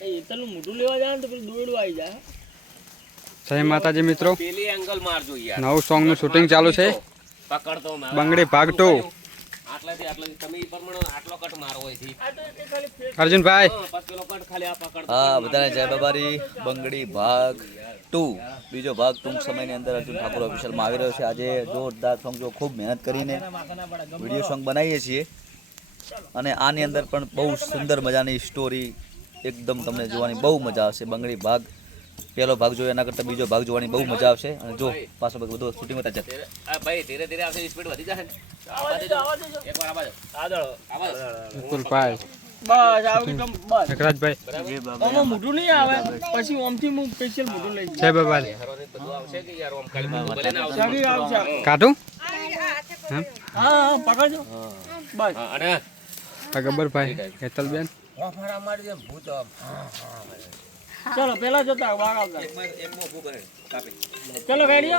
એટલું મોટું લેવા જાય ને તો પેલું દોડવા આવી જાય. જય માતાજી મિત્રો, પેલી એંગલ મારજો યાર. નવું સોંગ નું શૂટિંગ ચાલુ છે. પકડતો મેં. બંગડી ભાગ 2. આટલાથી તમે ઈ પ્રમાણે આટલો કટ મારો હોય છે. અર્જુનભાઈ પછી પેલો કટ ખાલી આ પકડતો. હા, બધાને જય બાબારી. બંગડી ભાગ 2 બીજો ભાગ ટૂંક સમયની અંદર અર્જુન ઠાકોર ઓફિશિયલમાં આવી રહ્યો છે. આજે જોરદાર સોંગ જો ખૂબ મહેનત કરીને વિડીયો સોંગ બનાવીએ છીએ અને આની અંદર પણ બહુ સુંદર મજાની સ્ટોરી એકદમ તમને જોવાની બહુ મજા આવશે. બંગડી ભાગ પહેલો ભાગ જોયો એના કરતાં બીજો ભાગ જોવાની બહુ મજા આવશે. અને જો પાછો બધું શૂટિંગ હોતા જશે. આ ભાઈ ધીરે ધીરે આવશે, સ્પીડ વધી જશે ને. આવા દેજો. એકવાર આવા દો. આવા દો. વિપુલભાઈ, બસ આવી તો બસ. નટરાજભાઈ, આમાં મોટું નહીં આવે, પછી ઓમથી હું સ્પેશિયલ મોટું લઈ જય બાબારી. હેરોને બધું આવશે કે યાર ઓમ ખાલી બધું ભલે ના આવશે. જાવી આવશે. કાઢું હા પકડજો બસ. હા, અને આ ગબ્બરભાઈ, હેતલબેન, ચલો પેલા જતા વાળ આવતા. ચલો ગાડીઓ